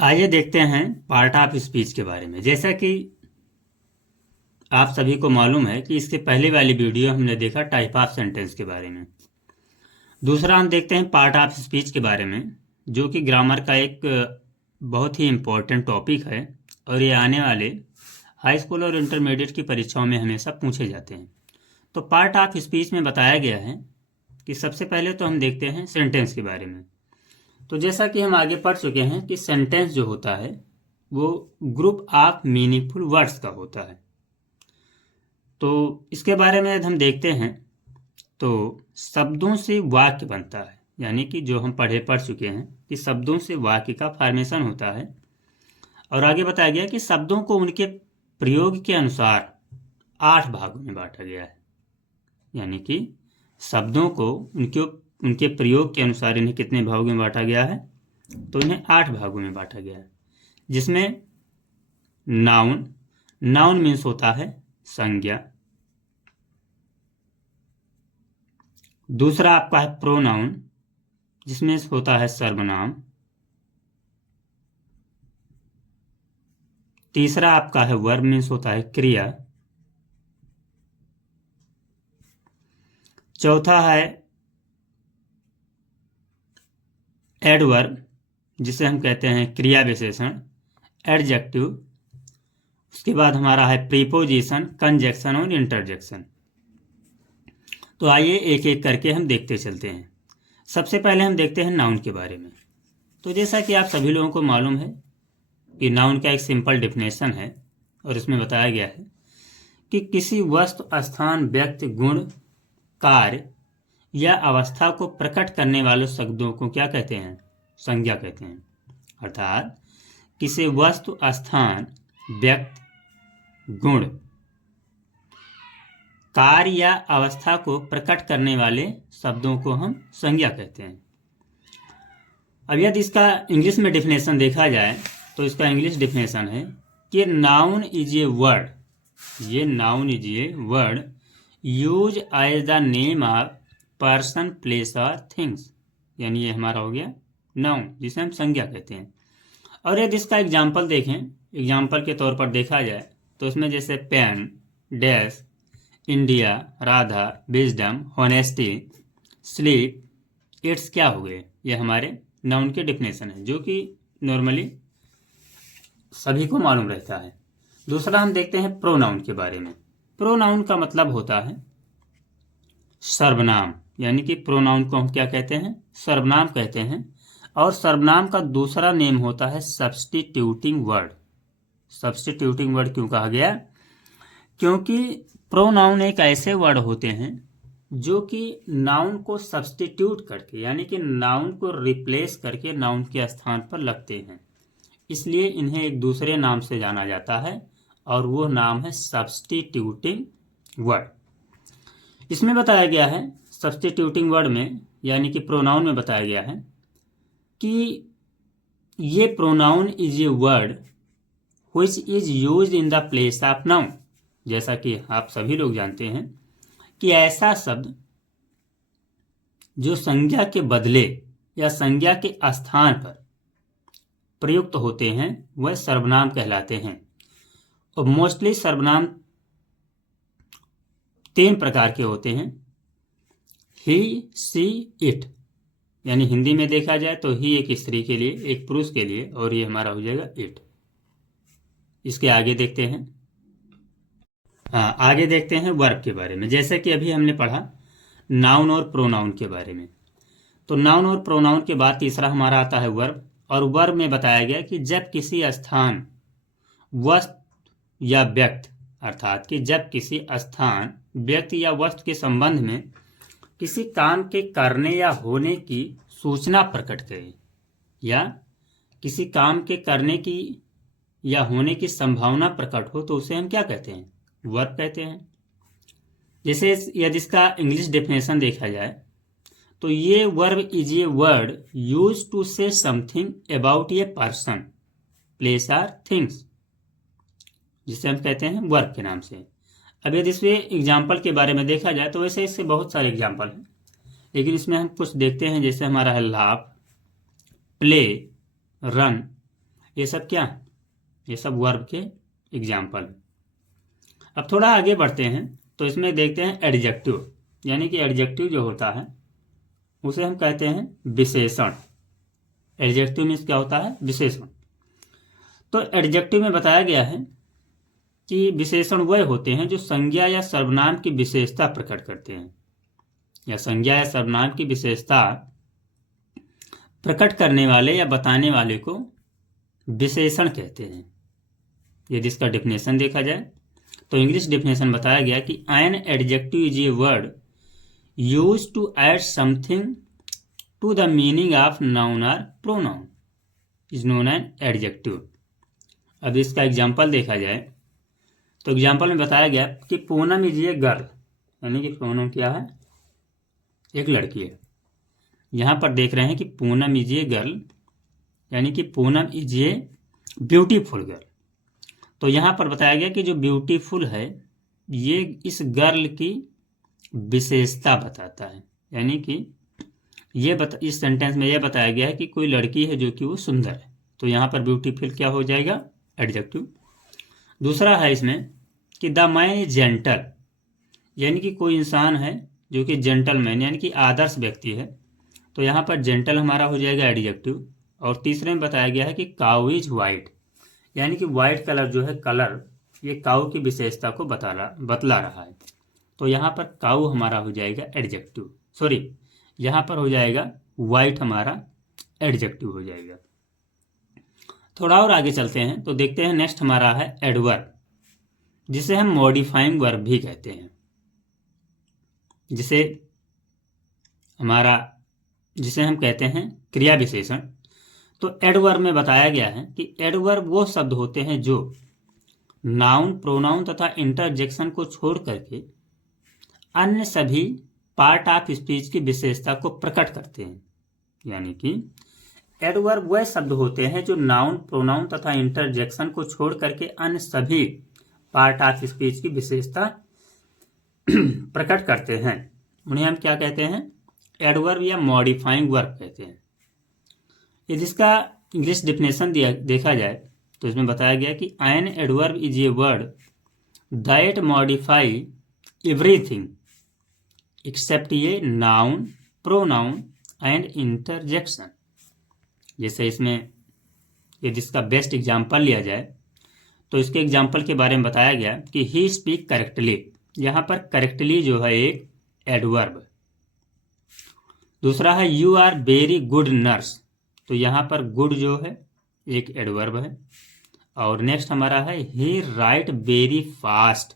आइए देखते हैं पार्ट ऑफ स्पीच के बारे में। जैसा कि आप सभी को मालूम है कि इसके पहले वाली वीडियो हमने देखा टाइप ऑफ सेंटेंस के बारे में। दूसरा हम देखते हैं पार्ट ऑफ स्पीच के बारे में, जो कि ग्रामर का एक बहुत ही इम्पोर्टेंट टॉपिक है और ये आने वाले हाई स्कूल और इंटरमीडिएट की परीक्षाओं में हमेशा पूछे जाते हैं। तो पार्ट ऑफ स्पीच में बताया गया है कि सबसे पहले तो हम देखते हैं सेंटेंस के बारे में। तो जैसा कि हम आगे पढ़ चुके हैं कि सेंटेंस जो होता है वो ग्रुप ऑफ मीनिंगफुल वर्ड्स का होता है। तो इसके बारे में हम देखते हैं तो शब्दों से वाक्य बनता है, यानी कि जो हम पढ़ चुके हैं कि शब्दों से वाक्य का फॉर्मेशन होता है। और आगे बताया गया कि शब्दों को उनके प्रयोग के अनुसार 8 भागों में बांटा गया है, यानी कि शब्दों को उनके प्रयोग के अनुसार इन्हें कितने भागों में बांटा गया है, तो इन्हें 8 भागों में बांटा गया है, जिसमें नाउन मीन्स होता है संज्ञा। दूसरा आपका है प्रोनाउन, जिसमें होता है सर्वनाम। तीसरा आपका है वर्ब, मीन्स होता है क्रिया। चौथा है एडवर्ब, जिसे हम कहते हैं क्रिया विशेषण, एडजेक्टिव। उसके बाद हमारा है प्रीपोजिशन, कंजक्शन और इंटरजेक्शन। तो आइए एक एक करके हम देखते चलते हैं। सबसे पहले हम देखते हैं नाउन के बारे में। तो जैसा कि आप सभी लोगों को मालूम है कि नाउन का एक सिंपल डेफिनेशन है और इसमें बताया गया है कि किसी वस्तु, स्थान, व्यक्ति, गुण, कार्य या अवस्था को प्रकट करने वाले शब्दों को क्या कहते हैं? संज्ञा कहते हैं। अर्थात किसी वस्तु, स्थान, व्यक्ति, गुण, कार्य या अवस्था को प्रकट करने वाले शब्दों को हम संज्ञा कहते हैं। अब यदि इसका इंग्लिश में डेफिनेशन देखा जाए तो इसका इंग्लिश डेफिनेशन है कि नाउन इज ए वर्ड, ये noun is a word use as the name of person, place और थिंग्स, यानी ये हमारा हो गया नाउन, जिसे हम संज्ञा कहते हैं। और यदि इसका एग्जाम्पल देखें, एग्जाम्पल के तौर पर देखा जाए तो इसमें जैसे pen, dash, India, Radha, wisdom, honesty, sleep, it's क्या हो गए, ये हमारे नाउन के डेफिनेशन है, जो कि नॉर्मली सभी को मालूम रहता है। दूसरा हम देखते हैं प्रोनाउन के बारे में। प्रोनाउन का मतलब होता है सर्वनाम, यानी कि प्रोनाउन को हम क्या कहते हैं? सर्वनाम कहते हैं। और सर्वनाम का दूसरा नेम होता है सब्स्टिट्यूटिंग वर्ड। सब्स्टिट्यूटिंग वर्ड क्यों कहा गया? क्योंकि प्रोनाउन एक ऐसे वर्ड होते हैं जो कि नाउन को सब्स्टिट्यूट करके, यानी कि नाउन को रिप्लेस करके नाउन के स्थान पर लगते हैं, इसलिए इन्हें एक दूसरे नाम से जाना जाता है और वो नाम है सब्स्टिट्यूटिंग वर्ड। इसमें बताया गया है सब्स्टिट्यूटिंग वर्ड में, यानी कि प्रोनाउन में बताया गया है कि ये pronoun is a word which is used in the place of noun. जैसा कि आप सभी लोग जानते हैं कि ऐसा शब्द जो संज्ञा के बदले या संज्ञा के स्थान पर प्रयुक्त होते हैं वह सर्वनाम कहलाते हैं। और मोस्टली सर्वनाम 3 प्रकार के होते हैं। ही, सी, इट, यानी हिंदी में देखा जाए तो ही एक स्त्री के लिए, एक पुरुष के लिए, और ये हमारा हो जाएगा इट। इसके आगे देखते हैं, आगे देखते हैं वर्ब के बारे में। जैसे कि अभी हमने पढ़ा नाउन और प्रोनाउन के बारे में, तो नाउन और प्रोनाउन के बाद तीसरा हमारा आता है वर्ब। और वर्ब में बताया गया कि जब किसी स्थान, वस्तु या व्यक्ति, अर्थात कि जब किसी स्थान, व्यक्ति या वस्तु के संबंध में किसी काम के करने या होने की सूचना प्रकट करे, या किसी काम के करने की या होने की संभावना प्रकट हो, तो उसे हम क्या कहते हैं? वर्ब कहते हैं। जैसे यदि इसका इंग्लिश डेफिनेशन देखा जाए तो ये verb is a word use to say something about a person, place और थिंग्स, जिसे हम कहते हैं वर्ब के नाम से। अब यदि इसमें एग्जाम्पल के बारे में देखा जाए तो वैसे इससे बहुत सारे एग्जाम्पल हैं, लेकिन इसमें हम कुछ देखते हैं। जैसे हमारा है लाफ, प्ले, रन, ये सब क्या, ये सब वर्ब के एग्जाम्पल। अब थोड़ा आगे बढ़ते हैं तो इसमें देखते हैं एडजेक्टिव, यानी कि एडजेक्टिव जो होता है उसे हम कहते हैं विशेषण। एडजेक्टिव मीन्स क्या होता है, विशेषण। तो एडजेक्टिव में बताया गया है कि विशेषण वह होते हैं जो संज्ञा या सर्वनाम की विशेषता प्रकट करते हैं, या संज्ञा या सर्वनाम की विशेषता प्रकट करने वाले या बताने वाले को विशेषण कहते हैं। यदि इसका डेफिनेशन देखा जाए तो इंग्लिश डेफिनेशन बताया गया कि an adjective is a word use to add something to the meaning of noun और pronoun is known an adjective. अब इसका एग्जाम्पल देखा जाए तो एग्जाम्पल में बताया गया कि पूनम इज ए गर्ल, यानी कि पूनम क्या है, एक लड़की है। यहाँ पर देख रहे हैं कि पूनम इज ए गर्ल, यानी कि Poonam is a beautiful girl. तो यहाँ पर बताया गया कि जो ब्यूटीफुल है ये इस गर्ल की विशेषता बताता है, यानी कि इस सेंटेंस में यह बताया गया है कि कोई लड़की है जो कि वो सुंदर है। तो यहाँ पर ब्यूटीफुल क्या हो जाएगा, एडजेक्टिव। दूसरा है इसमें कि द मैन इज जेंटल, यानी कि कोई इंसान है जो कि जेंटलमैन यानी कि आदर्श व्यक्ति है। तो यहाँ पर जेंटल हमारा हो जाएगा एडजेक्टिव। और तीसरे में बताया गया है कि काऊ इज वाइट, यानी कि वाइट कलर जो है कलर, ये काऊ की विशेषता को बतला रहा है। तो यहाँ पर काऊ हमारा हो जाएगा एडजेक्टिव, सॉरी यहाँ पर हो जाएगा वाइट हमारा एडजेक्टिव हो जाएगा। थोड़ा और आगे चलते हैं तो देखते हैं नेक्स्ट हमारा है एडवर्ब, जिसे हम मॉडिफाइंग वर्ब भी कहते हैं, जिसे हम कहते हैं क्रिया विशेषण। तो एडवर्ब में बताया गया है कि एडवर्ब वो शब्द होते हैं जो नाउन, प्रोनाउन तथा इंटरजेक्शन को छोड़ करके अन्य सभी पार्ट ऑफ स्पीच की विशेषता को प्रकट करते हैं। यानी कि एडवर्ब वह शब्द होते हैं जो नाउन, प्रोनाउन तथा इंटरजेक्शन को छोड़ करके अन्य सभी पार्ट ऑफ स्पीच की विशेषता प्रकट करते हैं। उन्हें हम क्या कहते हैं, एडवर्ब या मॉडिफाइंग वर्ब कहते हैं। यदि इसका इंग्लिश डेफिनेशन देखा जाए तो इसमें बताया गया कि an adverb is a word that modify everything except a noun, pronoun and interjection. जैसे इसमें यदि इसका बेस्ट एग्जाम्पल लिया जाए तो इसके एग्जाम्पल के बारे में बताया गया कि ही स्पीक करेक्टली। यहाँ पर करेक्टली जो है एक एडवर्ब। दूसरा है you are very good nurse, तो यहाँ पर गुड जो है एक एडवर्ब है। और नेक्स्ट हमारा है ही राइट वेरी फास्ट,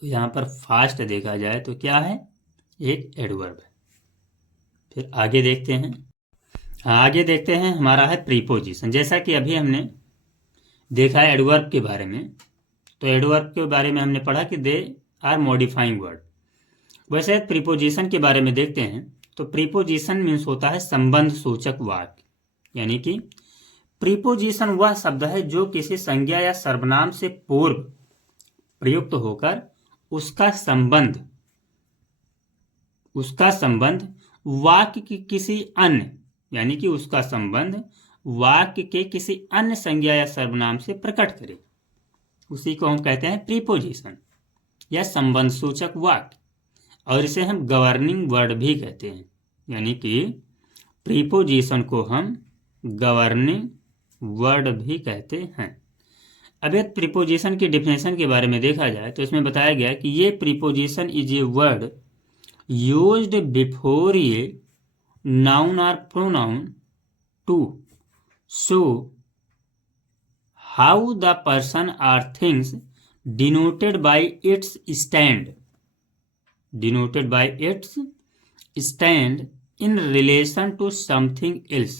तो यहाँ पर फास्ट देखा जाए तो क्या है, एक एडवर्ब है। फिर आगे देखते हैं हमारा है प्रीपोजिशन। जैसा कि अभी हमने देखा है एडवर्ब के बारे में, तो एडवर्ब के बारे में हमने पढ़ा कि दे आर मॉडिफाइंग वर्ड। वैसे प्रीपोजिशन के बारे में देखते हैं तो प्रीपोजिशन मीन्स होता है संबंध सूचक वाक्य, यानी कि प्रीपोजिशन वह शब्द है जो किसी संज्ञा या सर्वनाम से पूर्व प्रयुक्त होकर उसका संबंध वाक्य की किसी अन्य, यानी कि उसका संबंध वाक्य के किसी अन्य संज्ञा या सर्वनाम से प्रकट करे, उसी को हम कहते हैं प्रीपोजिशन या संबंध सूचक वाक्य। और इसे हम गवर्निंग वर्ड भी कहते हैं, यानी कि प्रीपोजिशन को हम गवर्निंग वर्ड भी कहते हैं। अब एक प्रीपोजिशन की डिफिनेशन के बारे में देखा जाए तो इसमें बताया गया कि ये preposition is a word used before a noun और pronoun to show how the person or things denoted by its stand in relation to something else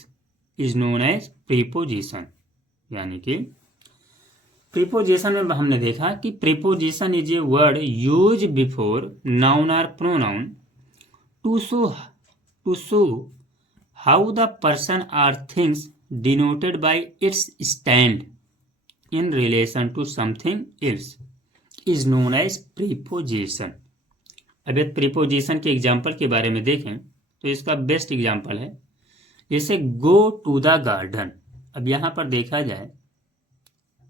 is known as preposition। यानी कि प्रीपोजिशन में हमने देखा कि preposition is a word use before noun और pronoun to show how the person or things denoted by its stand in relation to something else is known as preposition। अब एक preposition के एग्जाम्पल के बारे में देखें तो इसका बेस्ट एग्जाम्पल है, जैसे गो टू द गार्डन, अब यहाँ पर देखा जाए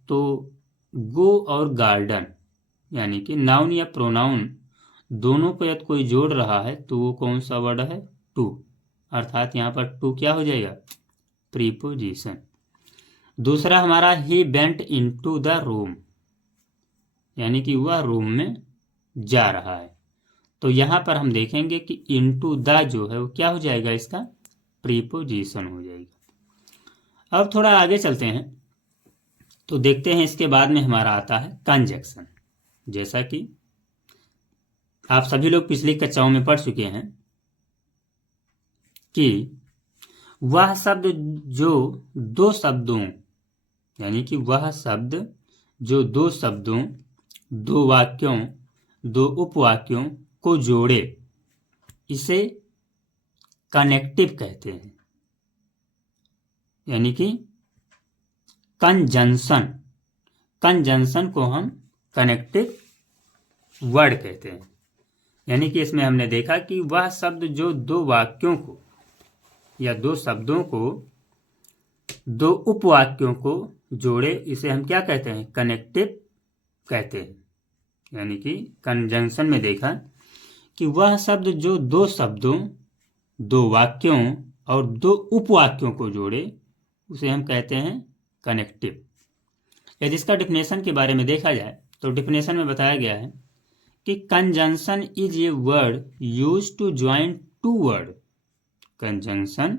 तो गो और गार्डन यानी कि नाउन या प्रोनाउन दोनों को यदि कोई जोड़ रहा है तो वो कौन सा वर्ड है? टू। अर्थात यहाँ पर टू क्या हो जाएगा? प्रीपोजिशन। दूसरा हमारा he went into the room, यानी कि वह रूम में जा रहा है। तो यहाँ पर हम देखेंगे कि इनटू द जो है वो क्या हो जाएगा? इसका प्रीपोजिशन हो जाएगा। अब थोड़ा आगे चलते हैं तो देखते हैं इसके बाद में हमारा आता है कंजक्शन। जैसा कि आप सभी लोग पिछली कक्षाओं में पढ़ चुके हैं कि वह शब्द जो दो शब्दों यानी कि वह शब्द जो दो शब्दों, दो वाक्यों, दो उपवाक्यों को जोड़े, इसे कनेक्टिव कहते हैं। यानी कि कंजंक्शन, कंजंक्शन को हम कनेक्टिव वर्ड कहते हैं। यानी कि इसमें हमने देखा कि वह शब्द जो दो वाक्यों को या दो शब्दों को, दो उपवाक्यों को जोड़े, इसे हम क्या कहते हैं? कनेक्टिव कहते हैं। यानी कि कंजंक्शन में देखा कि वह शब्द जो दो शब्दों, दो वाक्यों और दो उपवाक्यों को जोड़े, उसे हम कहते हैं कनेक्टिव। यदि इसका डिफिनेशन के बारे में देखा जाए तो डिफिनेशन में बताया गया है कि conjunction is a word used to join two word. Conjunction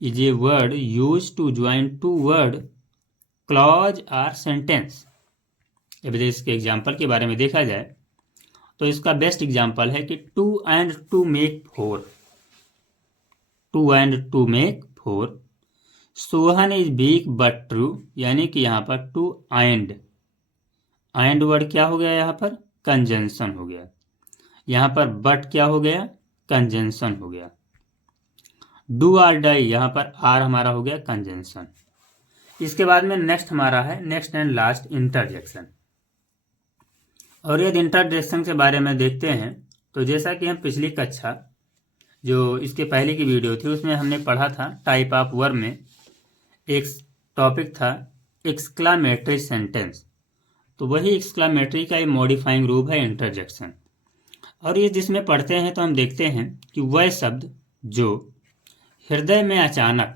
is a word used to join two word, clause और सेंटेंस। यदि इसके एग्जाम्पल के बारे में देखा जाए तो इसका बेस्ट एग्जाम्पल है कि two and two make four. Two and two make four. Sohan is weak but true, यानी कि यहाँ पर टू एंड वर्ड क्या हो गया? यहाँ पर कंजंक्शन हो गया। यहाँ पर बट क्या हो गया? कंजंक्शन हो गया। डू और डाई, यहाँ पर आर हमारा हो गया कंजंक्शन। इसके बाद में नेक्स्ट हमारा है, नेक्स्ट एंड लास्ट, इंटरजेक्शन। और यदि इंटरजेक्शन के बारे में देखते हैं तो जैसा कि हम पिछली कक्षा जो इसके पहले की वीडियो थी उसमें हमने पढ़ा था, टाइप ऑफ वर्ब में एक टॉपिक था एक्सक्लामेटरी सेंटेंस। तो वही एक्सक्लामेटरी का एक मॉडिफाइंग रूप है इंटरजेक्शन। और ये जिसमें पढ़ते हैं तो हम देखते हैं कि वह शब्द जो हृदय में अचानक,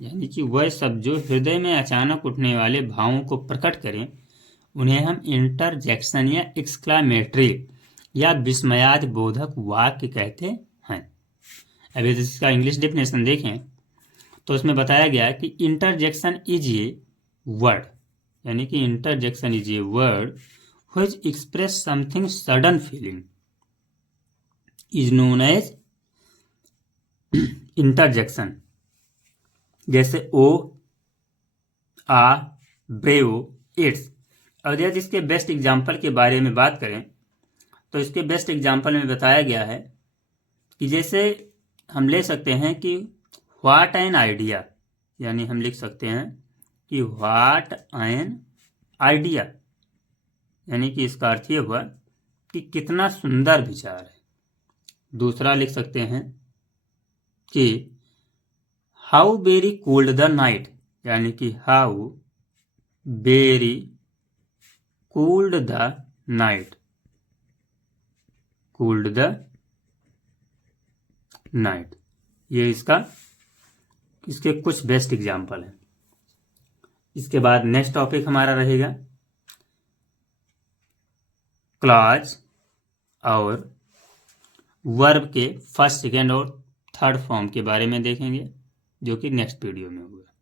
यानी कि वह शब्द जो हृदय में अचानक उठने वाले भावों को प्रकट करें, उन्हें हम इंटरजेक्शन या एक्सक्लामेटरी या विस्मयाद बोधक वाक्य कहते हैं। अभी इसका इंग्लिश डेफिनेशन देखें तो उसमें बताया गया है कि इंटरजेक्शन इज ए वर्ड, यानी कि interjection is a word which express something sudden feeling is known as interjection. जैसे ओ, आ, ब्रेवो, इट्स। और यदि इसके बेस्ट एग्जाम्पल के बारे में बात करें तो इसके बेस्ट एग्जाम्पल में बताया गया है कि जैसे हम ले सकते हैं कि व्हाट एन आइडिया, यानी हम लिख सकते हैं कि व्हाट एन आइडिया, यानी कि इसका अर्थ ये हुआ कि कितना सुंदर विचार है। दूसरा लिख सकते हैं कि how very cooled the night, यानी कि how very cooled the night, cooled the night. ये इसके कुछ बेस्ट एग्जाम्पल हैं। इसके बाद नेक्स्ट टॉपिक हमारा रहेगा क्लॉज और वर्ब के फर्स्ट, सेकेंड और थर्ड फॉर्म के बारे में देखेंगे, जो कि नेक्स्ट वीडियो में होगा।